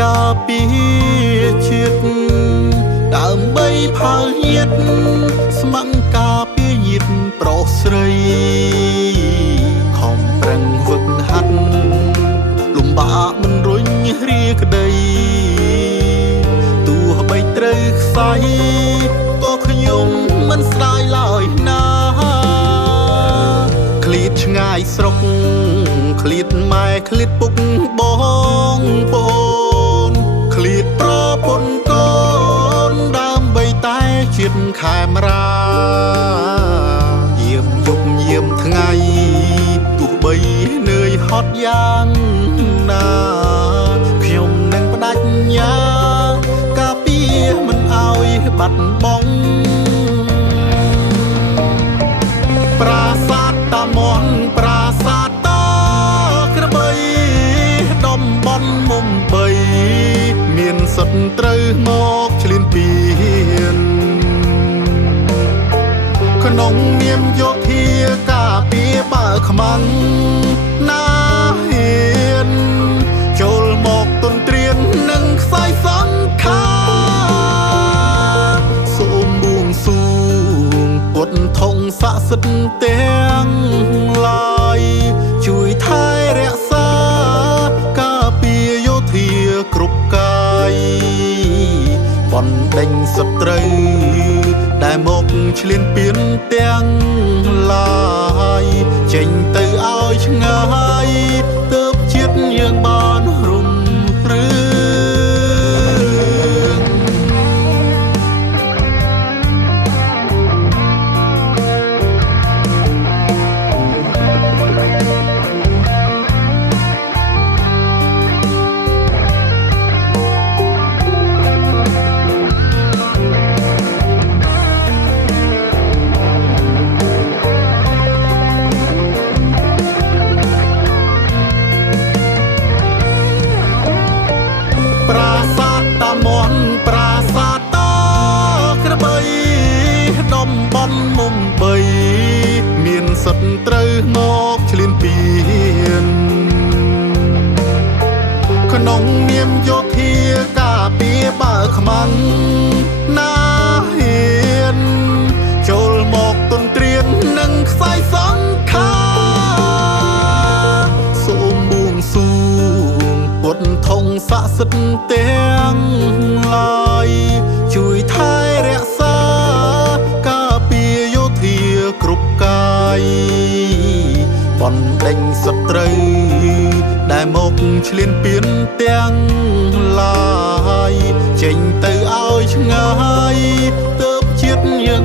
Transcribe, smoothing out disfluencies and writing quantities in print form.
ការពារជាតិដើម្បីផាញាតស្ម័គ្រការពារញាតប្រុសស្រីខំប្រឹងវឹកហាត់លំបាកមិនរុញរាក្ដីទោះបីត្រូវខ្សែក៏ខ្ញុំមិនស្ដាយឡើយណាឃ្លាតឆ្ងាយស្រុកឃ្លាតម៉ែឃ្លាតពុកបងប្អូនឃ្លាតប្រពន្ធកូនដើម្បីតែជាតិខេមរាយាមយប់យាមថ្ងៃទោះបីនឿយហត់យ៉ាងណាខ្ញុំនឹងបដិញ្ញាការពារមិនឲ្យបាត់បង់ប្រាសាទតាមន់ប្រាសាទតាក្របីតំបន់មុំបីមានសុទ្ធត្រូវមកឈ្លានពានក្នុងនាមយោធាការពារបើខ្មាំងណាហ៊ានចូលមកទន្ទ្រាននឹងខ្សែសង្ខាសូមបួងសួងពុទ្ធធំស័ក្តិសិទ្ធិទាំងឡាយជួយថែរក្សាការពារយោធាគ្រប់កាយបណ្ដេញសត្រូវដែលមកឈ្លានពានទាំងឡាយចេញទៅឲ្យឆ្ងាយទើបជាតិយើងបានរុងរឿងប្រាសាទតាមន់ប្រាសាទតាក្របីតំបន់មុំបីមានសុទ្ធត្រូវមកឈ្លានពានក្នុងនាមយោធាការពារបើខ្មាំងណាហ៊ានចូលមកទន្ទ្រាននឹងខ្សែសង្ខាសូមបួងសួងពុទ្ធធំស័ក្តិសិទ្ធិទាំងឡាយជួយថែរក្សាការពារយោធាគ្រប់កាយបណ្ដេញសត្រូវដែលមកឈ្លានពានទាំងឡាយចេញទៅឲ្យឆ្ងាយទើបជាតិយើង